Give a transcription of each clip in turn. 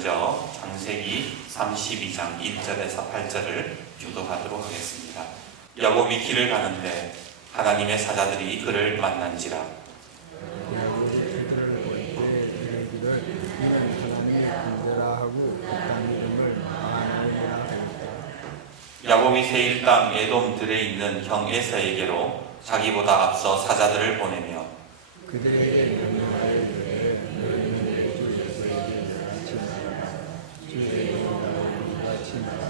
먼저 창세기 32장 1절에서 8절을 교독하도록 하겠습니다. 야곱이 길을 가는데 하나님의 사자들이 그를 만난지라. 야곱이 세일 땅 에돔 들에 있는 형 에서에게로 자기보다 앞서 사자들을 보내며 그들에게 명령하여 이르되 너희는 주 에서에게 같이 나가라. 주의 이름으로 같이 나가라.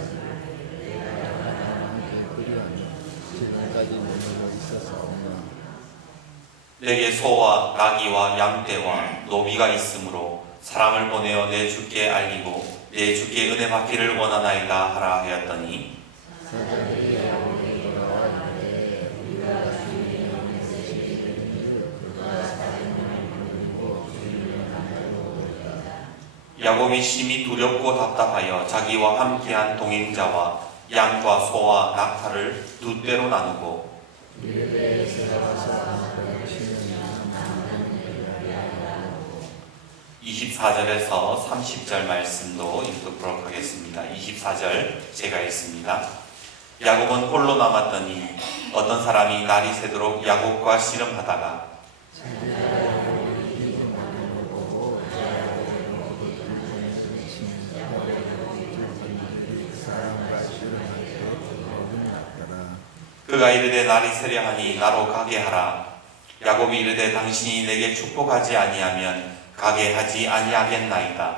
내가 나와 함께 그리하며 지금까지 머물러 있었사오나 내게 소와 나귀와 양떼와 노비가 있으므로 사람을 보내어 내 주께 알리고 내 주께 은혜 받기를 원하나이다 하라 하였더니 사자들이 야곱에게 나와 이르되 우리가 주의 이름에 세시기를 그가 사람을 부르고 주님을 만나러 오리이다. 야곱이 심히 두렵고 답답하여 자기와 함께한 동행자와 양과 소와 낙타를 두 떼로 나누고 이르되 세라와서 그를 치느냐 나는 이를 하고 24절에서 30절 말씀도 읽도록 하겠습니다. 24절 제가 읽습니다. 야곱은 홀로 남았더니 어떤 사람이 날이 새도록 야곱과 씨름하다가 자기가 야곱이 이기지 못하는 걸 보고 야곱의 목이 둥근해서 치면서 야곱이 그 사람과 씨름할 때 야곱은 났더라. 그가 이르되 날이 새려 하니 나로 가게 하라. 야곱이 이르되 당신이 내게 축복하지 아니하면 가게 하지 아니하겠나이다.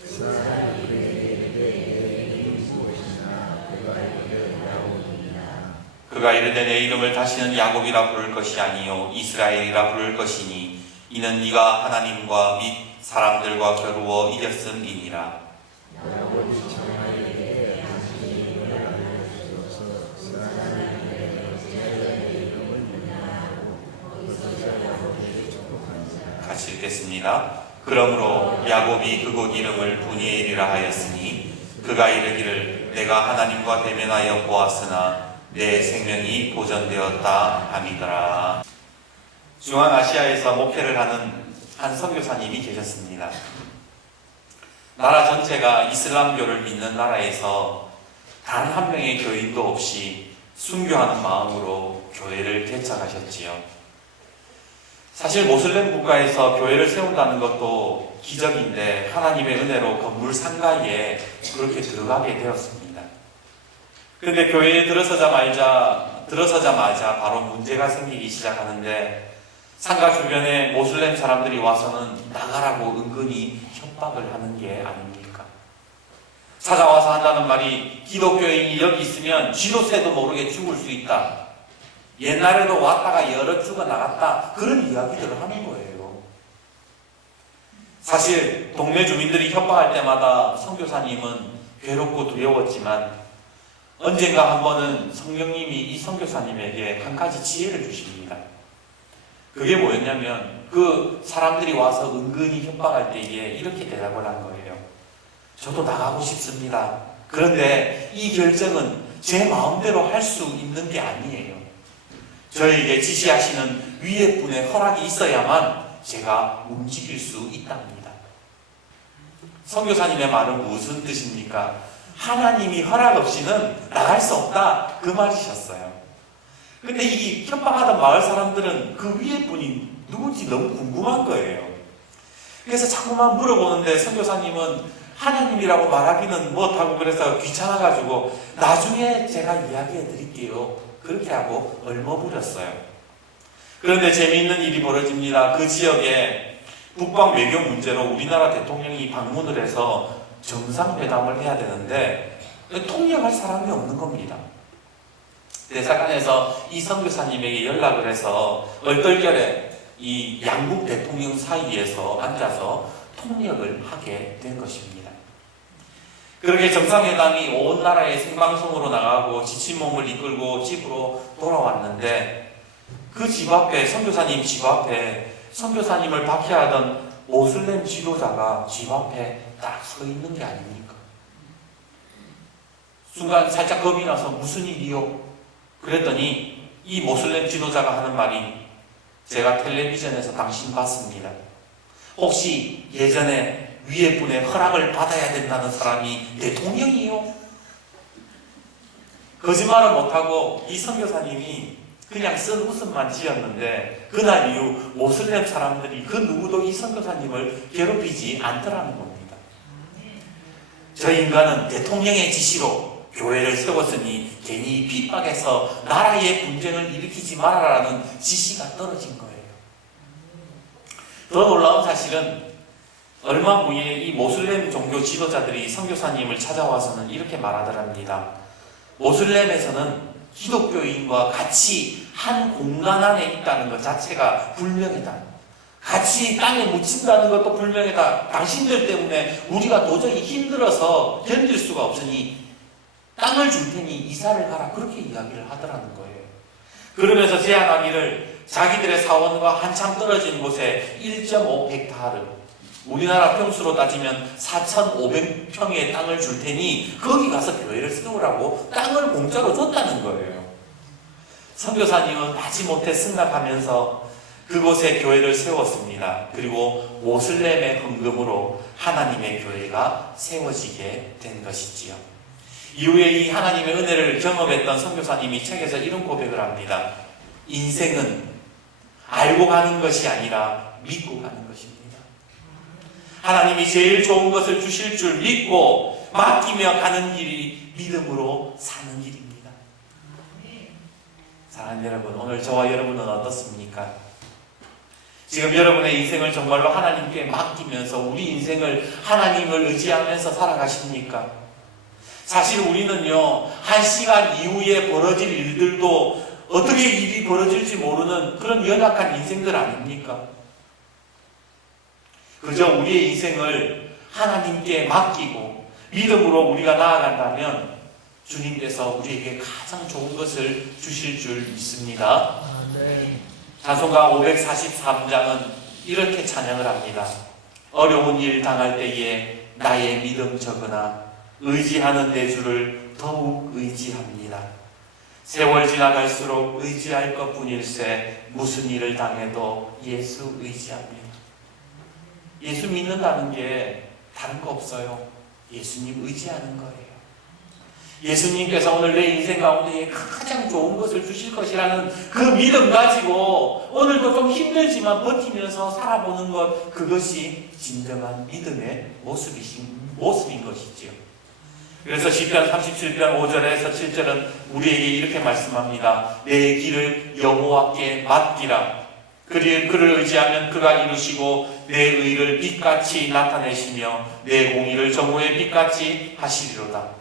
그 사람이 그에게 이르되 내 이름이 무엇이냐. 그가 이르되 야곱이니라. 그가 이르되 내 이름을 다시는 야곱이라 부를 것이 아니요 이스라엘이라 부를 것이니 이는 네가 하나님과 및 사람들과 겨루어 이겼음이니라. 야곱이 청하에게 당신의 이름을 알려주소서. 그 사람이 이르되 내 이름을 명령하고 거기서 야곱에게 축복하니라. 같이 읽겠습니다. 그러므로 야곱이 그곳 이름을 브니엘이라 하였으니 그가 이르기를 내가 하나님과 대면하여 보았으나 내 생명이 보존되었다 함이더라. 중앙아시아에서 목회를 하는 한 선교사님이 계셨습니다. 나라 전체가 이슬람교를 믿는 나라에서 단 한 명의 교인도 없이 순교하는 마음으로 교회를 개척하셨지요. 사실 모슬렘 국가에서 교회를 세운다는 것도 기적인데 하나님의 은혜로 건물 상가에 그렇게 들어가게 되었습니다. 그런데 교회에 들어서자마자 바로 문제가 생기기 시작하는데 상가 주변에 모슬렘 사람들이 와서는 나가라고 은근히 협박을 하는 게 아닙니까? 찾아와서 한다는 말이 기독교인이 여기 있으면 쥐도 새도 모르게 죽을 수 있다. 옛날에도 왔다가 여러 죽어 나갔다. 그런 이야기들을 하는 거예요. 사실 동네 주민들이 협박할 때마다 선교사님은 괴롭고 두려웠지만 언젠가 한 번은 성령님이 이 선교사님에게 한 가지 지혜를 주십니다. 그게 뭐였냐면 그 사람들이 와서 은근히 협박할 때에 이렇게 대답을 한 거예요. 저도 나가고 싶습니다. 그런데 이 결정은 제 마음대로 할 수 있는 게 아니에요. 저에게 지시하시는 위에 분의 허락이 있어야만 제가 움직일 수 있답니다. 선교사님의 말은 무슨 뜻입니까? 하나님이 허락 없이는 나갈 수 없다. 그 말이셨어요. 근데 이 협박하던 마을 사람들은 그 위에 분이 누군지 너무 궁금한 거예요. 그래서 자꾸만 물어보는데 선교사님은 하나님이라고 말하기는 못하고 그래서 귀찮아가지고 나중에 제가 이야기해 드릴게요. 그렇게 하고 얼머무렸어요. 그런데 재미있는 일이 벌어집니다. 그 지역에 북방 외교 문제로 우리나라 대통령이 방문을 해서 정상회담을 해야 되는데 통역할 사람이 없는 겁니다. 대사관에서 이 선교사님에게 연락을 해서 얼떨결에 이 양국 대통령 사이에서 앉아서 통역을 하게 된 것입니다. 그렇게 정상회담이 온 나라에 생방송으로 나가고 지친 몸을 이끌고 집으로 돌아왔는데 그 집 앞에 선교사님 집 앞에 선교사님을 박해하던 모슬렘 지도자가 집 앞에 딱 서 있는 게 아닙니까? 순간 살짝 겁이 나서 무슨 일이요? 그랬더니 이 모슬렘 지도자가 하는 말이 제가 텔레비전에서 당신 봤습니다. 혹시 예전에 위에 분의 허락을 받아야 된다는 사람이 대통령이요? 거짓말을 못하고 이 선교사님이 그냥 쓴 웃음만 지었는데 그날 이후 모슬렘 사람들이 그 누구도 이 선교사님을 괴롭히지 않더라는 겁니다. 저 인간은 대통령의 지시로 교회를 세웠으니 괜히 핍박해서 나라의 분쟁을 일으키지 말아라는 지시가 떨어진 거예요. 더 놀라운 사실은 얼마 후에 이 모슬렘 종교 지도자들이 선교사님을 찾아와서는 이렇게 말하더랍니다. 모슬렘에서는 기독교인과 같이 한 공간 안에 있다는 것 자체가 불명이다. 같이 땅에 묻힌다는 것도 불명이다. 당신들 때문에 우리가 도저히 힘들어서 견딜 수가 없으니 땅을 줄 테니 이사를 가라. 그렇게 이야기를 하더라는 거예요. 그러면서 제안하기를 자기들의 사원과 한참 떨어진 곳에 1.5헥타르, 우리나라 평수로 따지면 4,500평의 땅을 줄 테니 거기 가서 교회를 세우라고 땅을 공짜로 줬다는 거예요. 선교사님은 마지못해 승낙하면서 그곳에 교회를 세웠습니다. 그리고 모슬렘의 헌금으로 하나님의 교회가 세워지게 된 것이지요. 이후에 이 하나님의 은혜를 경험했던 선교사님이 책에서 이런 고백을 합니다. 인생은 알고 가는 것이 아니라 믿고 가는 것입니다. 하나님이 제일 좋은 것을 주실 줄 믿고 맡기며 가는 길이 믿음으로 사는 길입니다. 사랑하는 여러분, 오늘 저와 여러분은 어떻습니까? 지금 여러분의 인생을 정말로 하나님께 맡기면서 우리 인생을 하나님을 의지하면서 살아가십니까? 사실 우리는요, 한 시간 이후에 벌어질 일들도 어떻게 일이 벌어질지 모르는 그런 연약한 인생들 아닙니까? 그저 우리의 인생을 하나님께 맡기고 믿음으로 우리가 나아간다면 주님께서 우리에게 가장 좋은 것을 주실 줄 믿습니다. 찬송가 543장은 이렇게 찬양을 합니다. 어려운 일 당할 때에 나의 믿음 적으나 의지하는 내 주를 더욱 의지합니다. 세월 지나갈수록 의지할 것뿐일세 무슨 일을 당해도 예수 의지합니다. 예수 믿는다는 게 다른 거 없어요. 예수님 의지하는 거예요. 예수님께서 오늘 내 인생 가운데 가장 좋은 것을 주실 것이라는 그 믿음 가지고 오늘도 좀 힘들지만 버티면서 살아보는 것, 그것이 진정한 믿음의 모습인 것이지요. 그래서 시편 37편 5절에서 7절은 우리에게 이렇게 말씀합니다. 내 길을 여호와께 맡기라. 그를 의지하면 그가 이루시고 내 의를 빛같이 나타내시며 내 공의를 정오의 빛같이 하시리로다.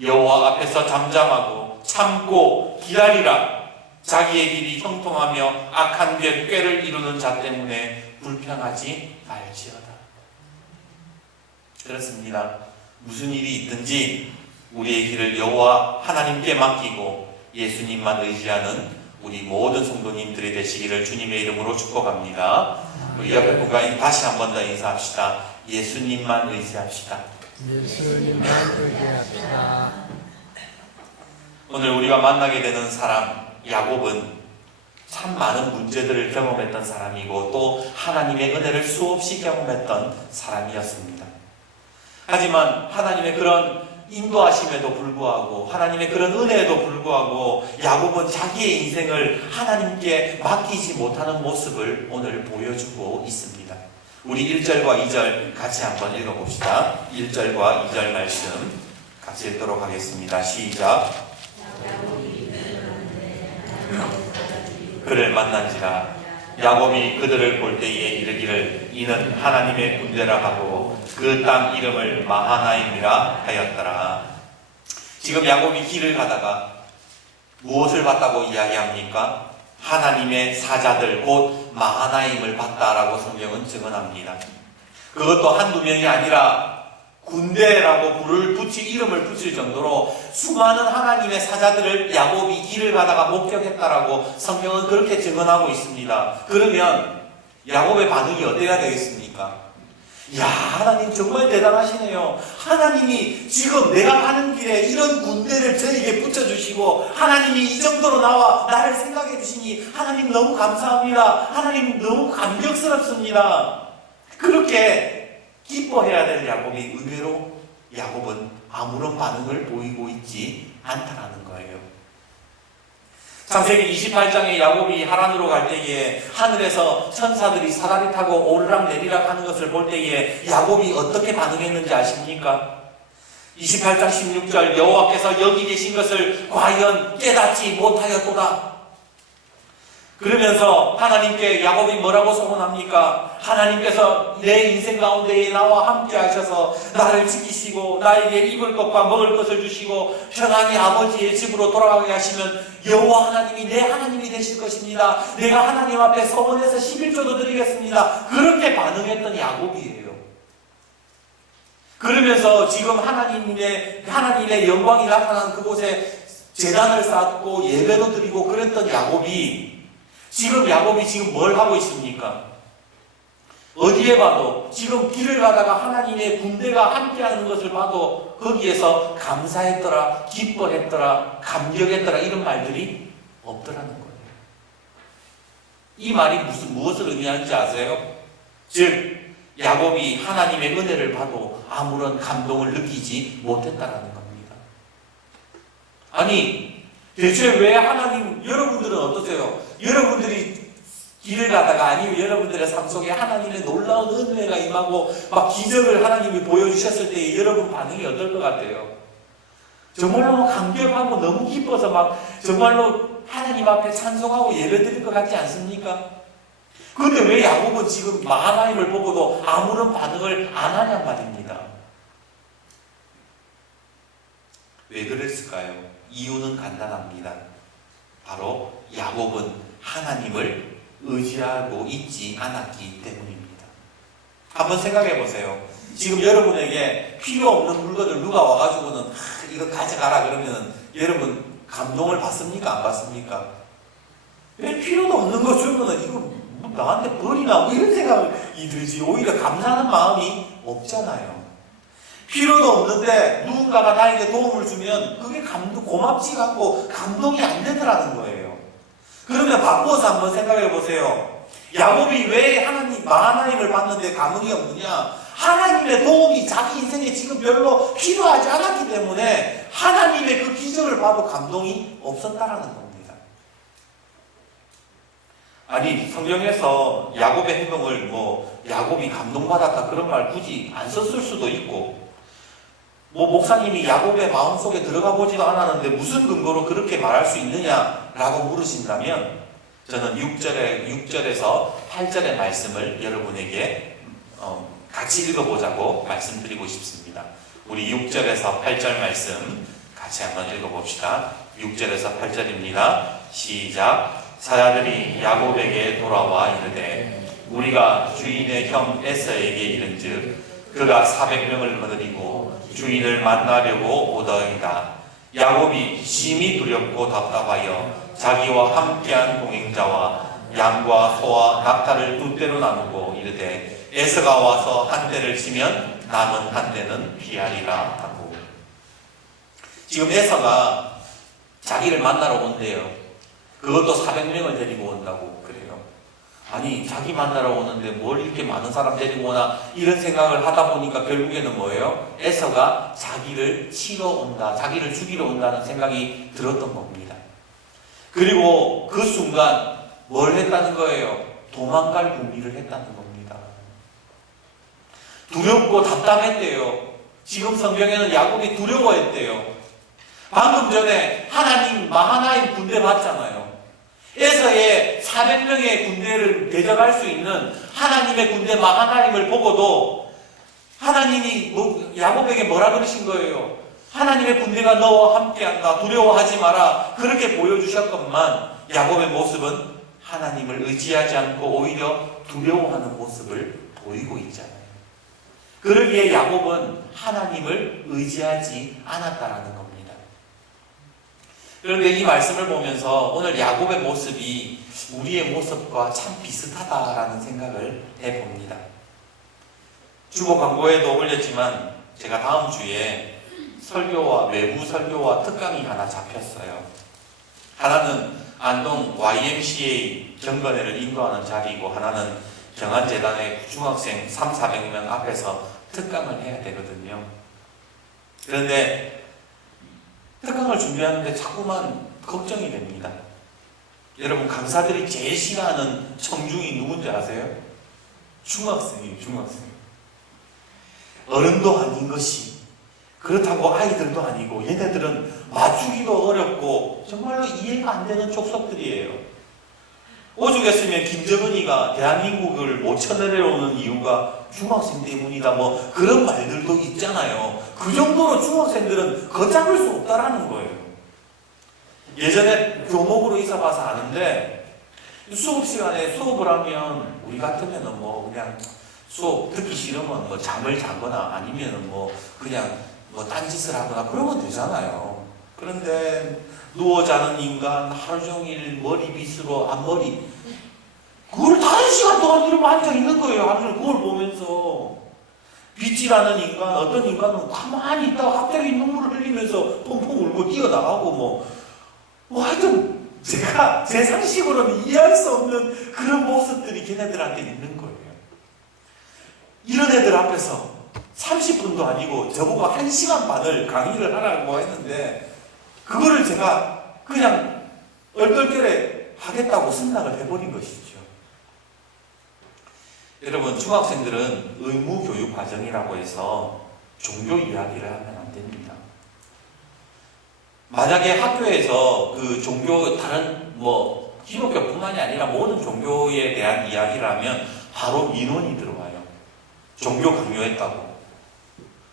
여호와 앞에서 잠잠하고 참고 기다리라. 자기의 길이 형통하며 악한 꾀를 이루는 자 때문에 불평하지 말지어다. 그렇습니다. 무슨 일이 있든지 우리의 길을 여호와 하나님께 맡기고 예수님만 의지하는 우리 모든 성도님들이 되시기를 주님의 이름으로 축복합니다. 우리 옆에 분과 다시 한 번 더 인사합시다. 예수님만 의지합시다. 예수님만 의지합시다. 오늘 우리가 만나게 되는 사람 야곱은 참 많은 문제들을 경험했던 사람이고 또 하나님의 은혜를 수없이 경험했던 사람이었습니다. 하지만 하나님의 그런 인도하심에도 불구하고 하나님의 그런 은혜에도 불구하고 야곱은 자기의 인생을 하나님께 맡기지 못하는 모습을 오늘 보여주고 있습니다. 우리 1절과 2절 같이 한번 읽어봅시다. 1절과 2절 말씀 같이 읽도록 하겠습니다. 시작. 그를 만난지라 야곱이 그들을 볼 때에 이르기를 이는 하나님의 군대라 하고 그 땅 이름을 마하나임이라 하였더라. 지금 야곱이 길을 가다가 무엇을 봤다고 이야기합니까? 하나님의 사자들 곧 마하나임을 봤다라고 성경은 증언합니다. 그것도 한두 명이 아니라 군대라고 이름을 붙일 정도로 수많은 하나님의 사자들을 야곱이 길을 가다가 목격했다라고 성경은 그렇게 증언하고 있습니다. 그러면 야곱의 반응이 어때야 되겠습니까? 야, 하나님 정말 대단하시네요. 하나님이 지금 내가 가는 길에 이런 군대를 저에게 붙여주시고 하나님이 이 정도로 나와 나를 생각해 주시니 하나님 너무 감사합니다. 하나님 너무 감격스럽습니다. 그렇게 기뻐해야 될 야곱이 의외로 야곱은 아무런 반응을 보이고 있지 않다라는 거예요. 창세기 28장에 야곱이 하란으로 갈 때에 하늘에서 천사들이 사다리 타고 오르락 내리락 하는 것을 볼 때에 야곱이 어떻게 반응했는지 아십니까? 28장 16절 여호와께서 여기 계신 것을 과연 깨닫지 못하였도다. 그러면서 하나님께 야곱이 뭐라고 소원합니까? 하나님께서 내 인생 가운데에 나와 함께 하셔서 나를 지키시고 나에게 입을 것과 먹을 것을 주시고 편안히 아버지의 집으로 돌아가게 하시면 여호와 하나님이 내 하나님이 되실 것입니다. 내가 하나님 앞에 서원해서 11조도 드리겠습니다. 그렇게 반응했던 야곱이에요. 그러면서 지금 하나님의 영광이 나타난 그곳에 제단을 쌓고 예배도 드리고 그랬던 야곱이 지금 뭘 하고 있습니까? 어디에 봐도 지금 길을 가다가 하나님의 군대가 함께하는 것을 봐도 거기에서 감사했더라, 기뻐했더라, 감격했더라 이런 말들이 없더라는 거예요. 이 말이 무엇을 의미하는지 아세요? 즉 야곱이 하나님의 은혜를 봐도 아무런 감동을 느끼지 못했다라는 겁니다. 아니 대체 왜 여러분들은 어떠세요? 여러분들이 길을 가다가 아니면 여러분들의 삶 속에 하나님의 놀라운 은혜가 임하고 막 기적을 하나님이 보여주셨을 때 여러분 반응이 어떨 것 같아요? 정말로 감격하고 너무 기뻐서 막 정말로 하나님 앞에 찬송하고 예배드릴 것 같지 않습니까? 그런데 왜 야곱은 지금 마하나임을 보고도 아무런 반응을 안 하냔 말입니다. 왜 그랬을까요? 이유는 간단합니다. 바로 야곱은 하나님을 의지하고 있지 않았기 때문입니다. 한번 생각해 보세요. 지금 여러분에게 필요 없는 물건을 누가 와가지고는 이거 가져가라 그러면 여러분 감동을 받습니까? 안 받습니까? 왜 필요도 없는 거 주면은 이거 나한테 버리나 뭐 이런 생각이 들지 오히려 감사하는 마음이 없잖아요. 필요도 없는데 누군가가 나에게 도움을 주면 그게 고맙지가 않고 감동이 안 되더라는 거예요. 그러면 바꾸어서 한번 생각해 보세요. 야곱이 왜 마하나임을 받는데 감흥이 없느냐? 하나님의 도움이 자기 인생에 지금 별로 필요하지 않았기 때문에 하나님의 그 기적을 봐도 감동이 없었다라는 겁니다. 아니 성경에서 야곱의 행동을 야곱이 감동받았다 그런 말 굳이 안 썼을 수도 있고 목사님이 야곱의 마음속에 들어가 보지도 않았는데 무슨 근거로 그렇게 말할 수 있느냐라고 물으신다면 저는 6절에서 8절의 말씀을 여러분에게 같이 읽어보자고 말씀드리고 싶습니다. 우리 6절에서 8절 말씀 같이 한번 읽어봅시다. 6절에서 8절입니다. 시작. 사자들이 야곱에게 돌아와 이르되 우리가 주인의 형 에서에게 이른즉 그가 400명을 거느리고 주인을 만나려고 오더이다. 야곱이 심히 두렵고 답답하여 자기와 함께한 동행자와 양과 소와 낙타를 두 떼로 나누고 이르되 에서가 와서 한 떼를 치면 남은 한 떼는 피하리라 하고. 지금 에서가 자기를 만나러 온대요. 그것도 400명을 데리고 온다고 그래요. 아니 자기 만나러 오는데 뭘 이렇게 많은 사람 데리고 오나 이런 생각을 하다 보니까 결국에는 뭐예요? 에서가 자기를 치러 온다, 자기를 죽이러 온다는 생각이 들었던 겁니다. 그리고 그 순간 뭘 했다는 거예요? 도망갈 준비를 했다는 겁니다. 두렵고 답답했대요. 지금 성경에는 야곱이 두려워했대요. 방금 전에 하나님 마하나임 군대 봤잖아요. 에서의 400명의 군대를 대적할 수 있는 하나님의 군대 마하나임을 보고도 하나님이 야곱에게 뭐라 그러신 거예요? 하나님의 군대가 너와 함께한다. 두려워하지 마라. 그렇게 보여주셨건만 야곱의 모습은 하나님을 의지하지 않고 오히려 두려워하는 모습을 보이고 있잖아요. 그러기에 야곱은 하나님을 의지하지 않았다라는 겁니다. 그런데 이 말씀을 보면서 오늘 야곱의 모습이 우리의 모습과 참 비슷하다라는 생각을 해봅니다. 주보 광고에도 올렸지만 제가 다음 주에 외부 설교와 특강이 하나 잡혔어요. 하나는 안동 YMCA 경건회를 인도하는 자리이고 하나는 경안재단의 중학생 300~400명 앞에서 특강을 해야 되거든요. 그런데 특강을 준비하는데 자꾸만 걱정이 됩니다. 여러분, 강사들이 제일 싫어하는 청중이 누군지 아세요? 중학생이에요. 중학생. 어른도 아닌 것이, 그렇다고 아이들도 아니고, 얘네들은 맞추기도 어렵고 정말로 이해가 안 되는 족속들이에요. 오죽했으면 김정은이가 대한민국을 못 쳐내려오는 이유가 중학생 때문이다, 뭐 그런 말들도 있잖아요. 그 정도로 중학생들은 걷잡을 수 없다라는 거예요. 예전에 교목으로 있어봐서 아는데, 수업 시간에 수업을 하면 우리 같으면은 뭐 그냥 수업 듣기 싫으면 뭐 잠을 자거나 아니면은 뭐 그냥 뭐 딴짓을 하거나 그러면 되잖아요. 그런데 누워 자는 인간, 하루 종일 머리빗으로 앞머리, 그걸 5시간 동안 이러고 앉아 있는 거예요. 하루 종일 그걸 보면서. 빗질하는 인간, 어떤 인간은 가만히 있다가 갑자기 눈물을 흘리면서 펑펑 울고 뛰어나가고 뭐 하여튼 제가 제 상식으로는 이해할 수 없는 그런 모습들이 걔네들한테 있는 거예요. 이런 애들 앞에서 30분도 아니고 저보고 1시간 반을 강의를 하라고 했는데, 그거를 제가 그냥 얼떨결에 하겠다고 승낙을 해버린 것이죠. 여러분, 중학생들은 의무교육 과정이라고 해서 종교 이야기를 하면 안 됩니다. 만약에 학교에서 그 종교, 다른 뭐 기독교뿐만이 아니라 모든 종교에 대한 이야기를 하면 바로 민원이 들어와요. 종교 강요했다고.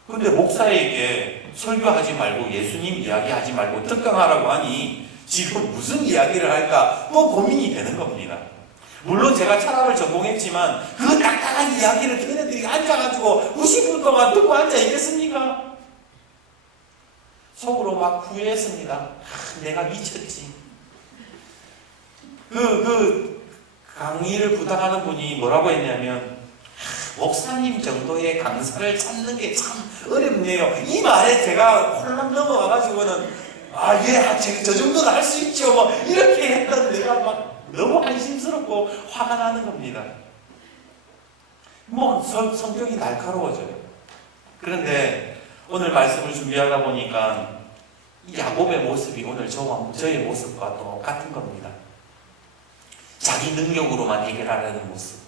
근데 목사에게 설교하지 말고 예수님 이야기하지 말고 특강하라고 하니 지금 무슨 이야기를 할까 또 고민이 되는 겁니다. 물론 제가 철학을 전공했지만 그 딱딱한 이야기를 걔네들이 앉아가지고 90분 동안 듣고 앉아 있겠습니까? 속으로 막 후회했습니다. 내가 미쳤지. 그 강의를 부탁하는 분이 뭐라고 했냐면, 목사님 정도의 강사를 찾는 게 참 어렵네요. 이 말에 제가 홀랑 넘어가가지고는 저 정도는 할 수 있죠, 뭐 이렇게 했던 내가 막 너무 안심스럽고 화가 나는 겁니다. 뭐 성격이 날카로워져요. 그런데 오늘 말씀을 준비하다 보니까 야곱의 모습이 오늘 저의 모습과 똑같은 겁니다. 자기 능력으로만 해결하려는 모습,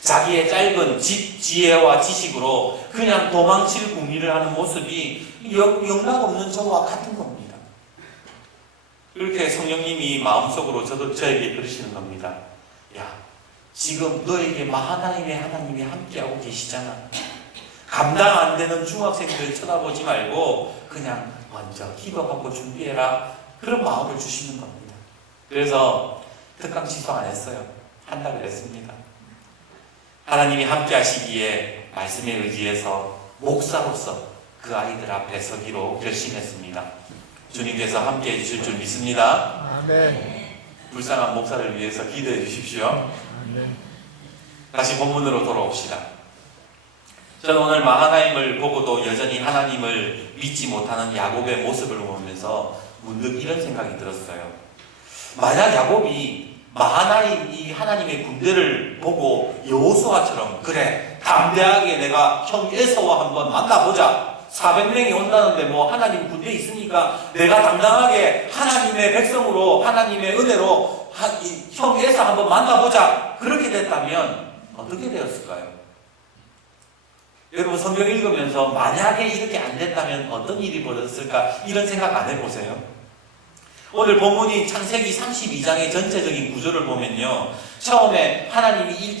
자기의 짧은 지혜와 지식으로 그냥 도망칠 궁리를 하는 모습이 영락없는 저와 같은 겁니다. 이렇게 성령님이 마음속으로 저에게 그러시는 겁니다. 야, 지금 너에게 하나님이 함께하고 계시잖아. 감당 안 되는 중학생들 쳐다보지 말고 그냥 먼저 기도하고 준비해라. 그런 마음을 주시는 겁니다. 그래서 특강 취소 안 했어요. 한다 그랬습니다. 하나님이 함께 하시기에 말씀에 의지해서 목사로서 그 아이들 앞에 서기로 결심했습니다. 주님께서 함께 해주실 줄 믿습니다. 아멘. 불쌍한 목사를 위해서 기도해 주십시오. 아멘. 다시 본문으로 돌아옵시다. 저는 오늘 마하나임을 보고도 여전히 하나님을 믿지 못하는 야곱의 모습을 보면서 문득 이런 생각이 들었어요. 만약 야곱이 마하나임 이 하나님의 군대를 보고 여호수아처럼, 그래 담대하게 내가 형 에서와 한번 만나보자, 400명이 온다는데 뭐 하나님 군대 있으니까 내가 당당하게 하나님의 백성으로 하나님의 은혜로 형 에서 한번 만나보자, 그렇게 됐다면 어떻게 되었을까요? 여러분, 성경 읽으면서 만약에 이렇게 안 됐다면 어떤 일이 벌어졌을까, 이런 생각 안 해보세요? 오늘 본문이 창세기 32장의 전체적인 구조를 보면요, 처음에 하나님이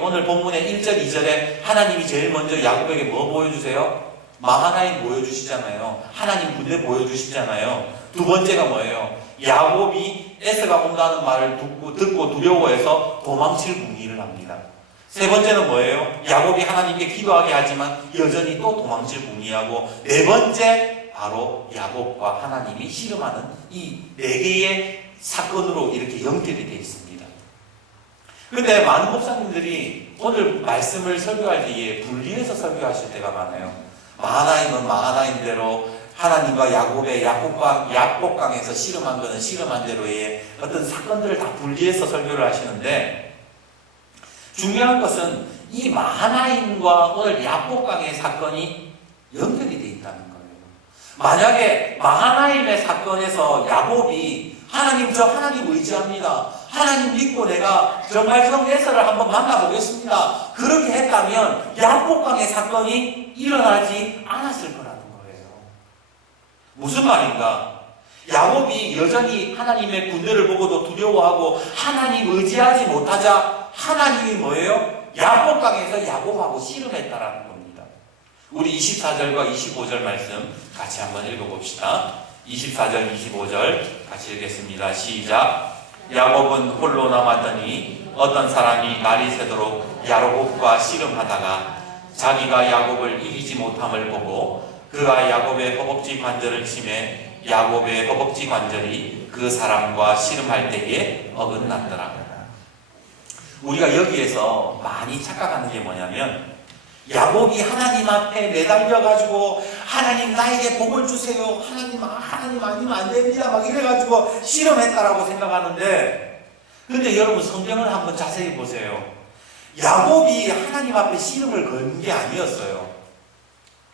오늘 본문의 1절, 2절에 하나님이 제일 먼저 야곱에게 뭐 보여주세요? 마하나임 보여주시잖아요. 하나님 군대 보여주시잖아요. 두 번째가 뭐예요? 야곱이 에서가 온다는 말을 듣고 두려워해서 도망칠 궁리를 합니다. 세 번째는 뭐예요? 야곱이 하나님께 기도하게 하지만 여전히 또 도망칠 궁리하고, 네 번째 바로 야곱과 하나님이 씨름하는 이 네 개의 사건으로 이렇게 연결이 되어 있습니다. 근데 많은 목사님들이 오늘 말씀을 설교할 때에 분리해서 설교하실 때가 많아요. 마하나임은 마하나임대로, 하나님과 야곱의 야복강에서 씨름한 거는 씨름한 대로의 어떤 사건들을 다 분리해서 설교를 하시는데, 중요한 것은 이 마하나임과 오늘 야복강의 사건이 연결이 되어 있다는 거예요. 만약에 마하나임의 사건에서 야곱이 하나님, 저 하나님 의지합니다. 하나님 믿고 내가 정말 성 에서를 한번 만나보겠습니다. 그렇게 했다면 야복강의 사건이 일어나지 않았을 거라는 거예요. 무슨 말인가? 야곱이 여전히 하나님의 군대를 보고도 두려워하고 하나님 의지하지 못하자 하나님이 뭐예요? 야복강에서 야곱하고 씨름했다라는 겁니다. 우리 24절과 25절 말씀 같이 한번 읽어봅시다. 24절, 25절 같이 읽겠습니다. 시작. 야곱은 홀로 남았더니 어떤 사람이 날이 새도록 야곱과 씨름하다가 자기가 야곱을 이기지 못함을 보고 그가 야곱의 허벅지 관절을 치매 야곱의 허벅지 관절이 그 사람과 씨름할 때에 어긋났더라. 우리가 여기에서 많이 착각하는 게 뭐냐면 야곱이 하나님 앞에 매달려가지고 하나님 나에게 복을 주세요. 하나님 아니면 안 됩니다. 막 이래가지고 씨름했다라고 생각하는데 근데 여러분 성경을 한번 자세히 보세요. 야곱이 하나님 앞에 씨름을 건 게 아니었어요.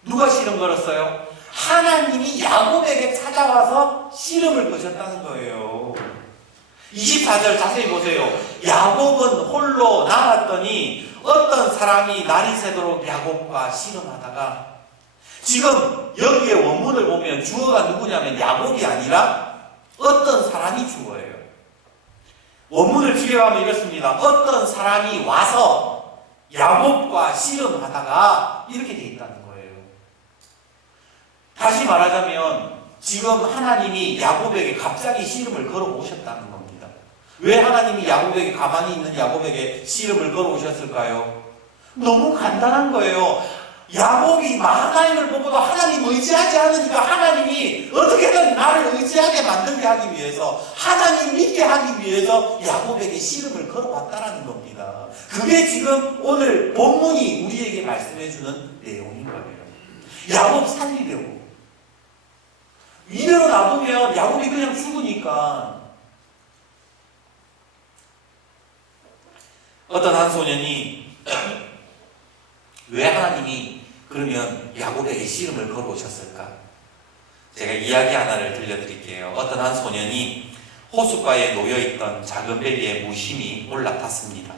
누가 씨름 걸었어요? 하나님이 야곱에게 찾아와서 씨름을 거셨다는 거예요. 24절 자세히 보세요. 야곱은 홀로 남았더니 어떤 사람이 날이 새도록 야곱과 씨름하다가 지금 여기에 원문을 보면 주어가 누구냐면 야곱이 아니라 어떤 사람이 주어예요. 원문을 지켜가면 이렇습니다. 어떤 사람이 와서 야곱과 씨름하다가 이렇게 돼 있다는 거예요. 다시 말하자면 지금 하나님이 야곱에게 갑자기 씨름을 걸어오셨다는 겁니다. 왜 하나님이 야곱에게 가만히 있는 야곱에게 씨름을 걸어오셨을까요? 너무 간단한 거예요. 야곱이 마하나임을 보고도 하나님 의지하지 않으니까 하나님이 어떻게든 나를 의지하게 만들게 하기 위해서 하나님 믿게 하기 위해서 야곱에게 씨름을 걸어왔다라는 겁니다. 그게 지금 오늘 본문이 우리에게 말씀해주는 내용인 거예요. 야곱 살리려고. 이대로 놔두면 야곱이 그냥 죽으니까 어떤 한 소년이 왜 하나님이 그러면 야곱에게 씨름을 걸어오셨을까? 제가 이야기 하나를 들려드릴게요. 어떤 한 소년이 호숫가에 놓여있던 작은 배에 무심히 올라탔습니다.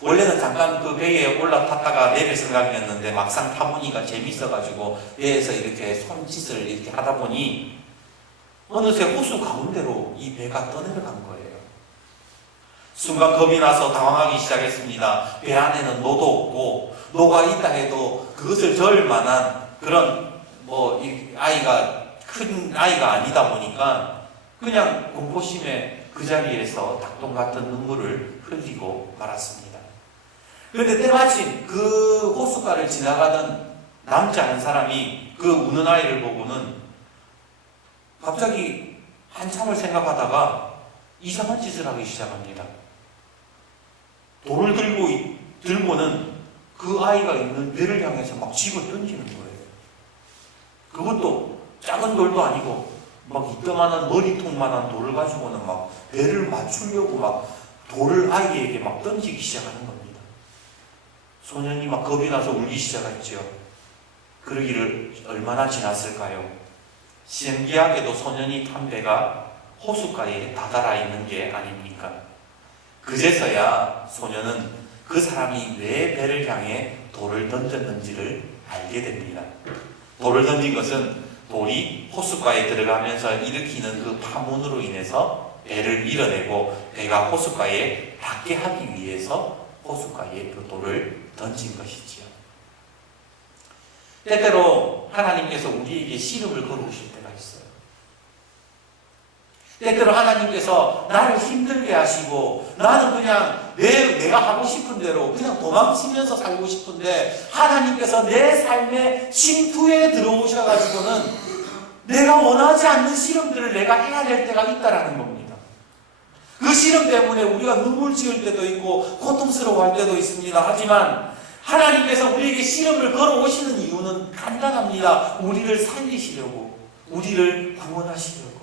원래는 잠깐 그 배에 올라탔다가 내릴 생각이었는데 막상 타보니까 재밌어가지고 배에서 이렇게 손짓을 이렇게 하다 보니 어느새 호수 가운데로 이 배가 떠내려간 거예요. 순간 겁이 나서 당황하기 시작했습니다. 배 안에는 노도 없고 노가 있다 해도 그것을 저을 만한 그런 아이가 큰 아이가 아니다 보니까 그냥 공포심에 그 자리에서 닭똥 같은 눈물을 흘리고 말았습니다. 그런데 때마침 그 호숫가를 지나가던 남자 한 사람이 그 우는 아이를 보고는 갑자기 한참을 생각하다가 이상한 짓을 하기 시작합니다. 돌을 들고는 그 아이가 있는 배를 향해서 막 집어 던지는 거예요. 그것도 작은 돌도 아니고 막 이따만한 머리통만한 돌을 가지고는 막 배를 맞추려고 막 돌을 아이에게 막 던지기 시작하는 겁니다. 소년이 막 겁이 나서 울기 시작했죠. 그러기를 얼마나 지났을까요? 신기하게도 소년이 탄 배가 호숫가에 다다라 있는 게 아닙니까? 그제서야 소년은 그 사람이 왜 배를 향해 돌을 던졌는지를 알게 됩니다. 돌을 던진 것은 돌이 호숫가에 들어가면서 일으키는 그 파문으로 인해서 배를 밀어내고 배가 호숫가에 닿게 하기 위해서 호숫가에 그 돌을 던진 것이지요. 때때로 하나님께서 우리에게 씨름을 걸어오실 때가 있어요. 때때로 하나님께서 나를 힘들게 하시고 나는 그냥 내가 하고 싶은 대로 그냥 도망치면서 살고 싶은데 하나님께서 내 삶의 침투에 들어오셔가지고는 내가 원하지 않는 씨름들을 내가 해야 될 때가 있다라는 겁니다. 그 씨름 때문에 우리가 눈물 지을 때도 있고 고통스러워할 때도 있습니다. 하지만 하나님께서 우리에게 씨름을 걸어오시는 이유는 간단합니다. 우리를 살리시려고, 우리를 구원하시려고.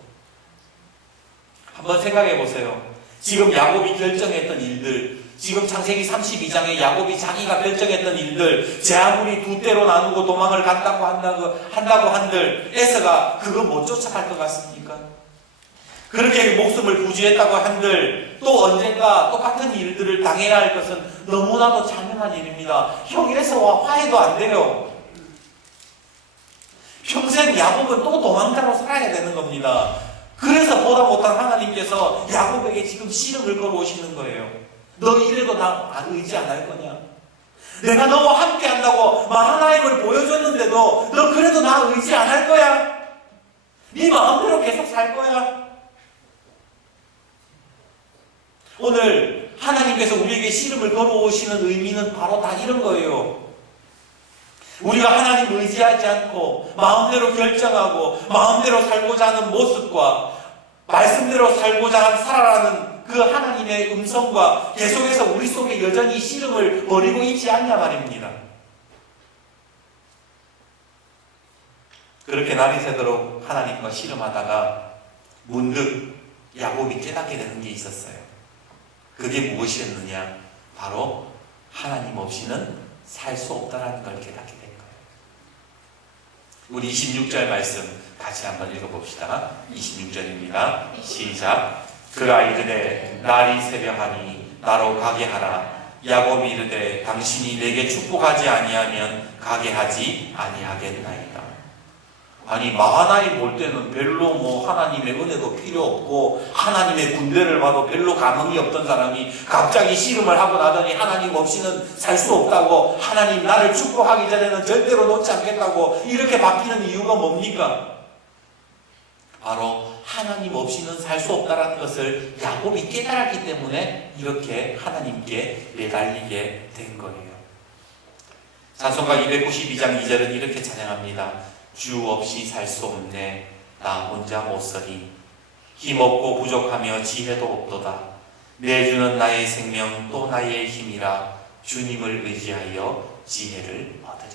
한번 생각해 보세요. 지금 야곱이 결정했던 일들, 지금 창세기 32장에 야곱이 자기가 결정했던 일들, 제 아무리 두 때로 나누고 도망을 한다고 한들 에서가 그거 못 쫓아갈 것 같습니까? 그렇게 목숨을 부지했다고 한들 또 언젠가 똑같은 일들을 당해야 할 것은 너무나도 당연한 일입니다. 형 에서와 화해도 안 돼요. 평생 야곱은 또 도망자로 살아야 되는 겁니다. 그래서 보다 못한 하나님께서 야곱에게 지금 씨름을 걸어오시는 거예요. 너 이래도 나 의지 안 할 거냐? 내가 너와 함께 한다고 하나님을 보여줬는데도 너 그래도 나 의지 안 할 거야? 네 마음대로 계속 살 거야? 오늘 하나님께서 우리에게 씨름을 걸어오시는 의미는 바로 다 이런 거예요. 우리가 하나님 의지하지 않고 마음대로 결정하고 마음대로 살고자 하는 모습과 말씀대로 살고자 살아가는 그 하나님의 음성과 계속해서 우리 속에 여전히 씨름을 벌이고 있지 않냐 말입니다. 그렇게 날이 새도록 하나님과 씨름하다가 문득 야곱이 깨닫게 되는 게 있었어요. 그게 무엇이었느냐? 바로 하나님 없이는 살 수 없다라는 걸 깨닫게 된 거예요. 우리 26절 말씀 같이 한번 읽어봅시다. 26절입니다. 시작. 그가 이르되 날이 새벽하니 나로 가게 하라. 야곱이 이르되 당신이 내게 축복하지 아니하면 가게 하지 아니하겠나이다. 아니 마하나임 볼 때는 별로 하나님의 은혜도 필요 없고 하나님의 군대를 봐도 별로 감흥이 없던 사람이 갑자기 씨름을 하고 나더니 하나님 없이는 살 수 없다고, 하나님 나를 축복하기 전에는 절대로 놓지 않겠다고 이렇게 바뀌는 이유가 뭡니까? 바로 하나님 없이는 살 수 없다는 것을 야곱이 깨달았기 때문에 이렇게 하나님께 매달리게 된 거예요. 찬송가 292장 2절은 이렇게 찬양합니다. 주 없이 살 수 없네 나 혼자 못서리. 힘없고 부족하며 지혜도 없도다. 내 주는 나의 생명 또 나의 힘이라. 주님을 의지하여 지혜를 얻으리.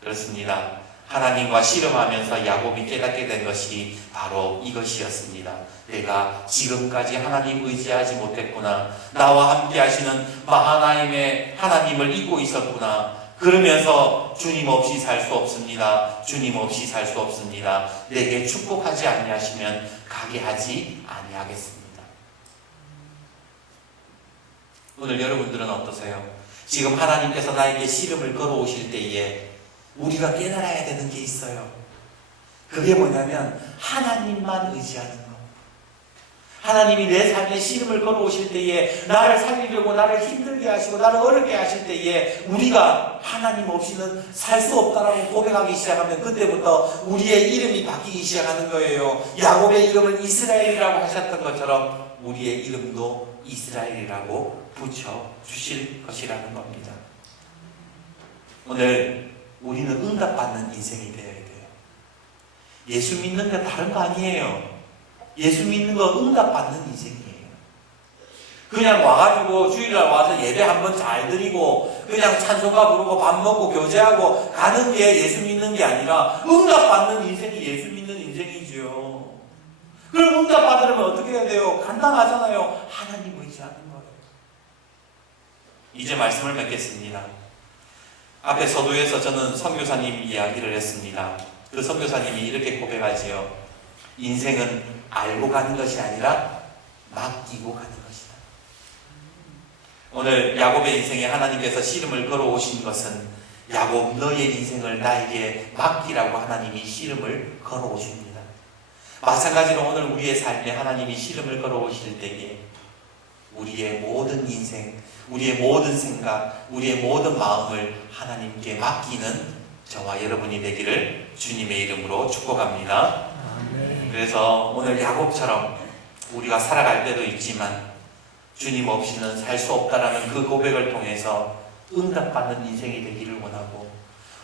그렇습니다. 하나님과 씨름하면서 야곱이 깨닫게 된 것이 바로 이것이었습니다. 내가 지금까지 하나님 의지하지 못했구나. 나와 함께 하시는 마하나임의 하나님을 잊고 있었구나. 그러면서 주님 없이 살 수 없습니다. 주님 없이 살 수 없습니다. 내게 축복하지 아니하시면 가게 하지 아니하겠습니다. 오늘 여러분들은 어떠세요? 지금 하나님께서 나에게 씨름을 걸어오실 때에 우리가 깨달아야 되는 게 있어요. 그게 뭐냐면 하나님만 의지하는 것. 하나님이 내 삶에 씨름을 걸어오실 때에 나를 살리려고 나를 힘들게 하시고 나를 어렵게 하실 때에 우리가 하나님 없이는 살 수 없다라고 고백하기 시작하면 그때부터 우리의 이름이 바뀌기 시작하는 거예요. 야곱의 이름을 이스라엘이라고 하셨던 것처럼 우리의 이름도 이스라엘이라고 붙여주실 것이라는 겁니다. 오늘 우리는 응답받는 인생이 되어야 돼요. 예수 믿는 게 다른 거 아니에요. 예수 믿는 거 응답받는 인생이에요. 그냥 와가지고 주일날 와서 예배 한번 잘 드리고 그냥 찬송가 부르고 밥 먹고 교제하고 가는 게 예수 믿는 게 아니라 응답받는 인생이 예수 믿는 인생이죠. 그럼 응답받으려면 어떻게 해야 돼요? 간단하잖아요. 하나님 의지하는 거예요. 이제 말씀을 맺겠습니다. 앞에 서두에서 저는 선교사님 이야기를 했습니다. 그 선교사님이 이렇게 고백하지요. 인생은 알고 가는 것이 아니라 맡기고 가는 것이다. 오늘 야곱의 인생에 하나님께서 씨름을 걸어오신 것은 야곱 너의 인생을 나에게 맡기라고 하나님이 씨름을 걸어오십니다. 마찬가지로 오늘 우리의 삶에 하나님이 씨름을 걸어오실 때에 우리의 모든 인생, 우리의 모든 생각, 우리의 모든 마음을 하나님께 맡기는 저와 여러분이 되기를 주님의 이름으로 축복합니다. 그래서 오늘 야곱처럼 우리가 살아갈 때도 있지만 주님 없이는 살 수 없다라는 그 고백을 통해서 응답받는 인생이 되기를 원하고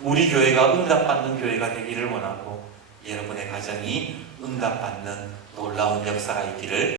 우리 교회가 응답받는 교회가 되기를 원하고 여러분의 가정이 응답받는 놀라운 역사가 있기를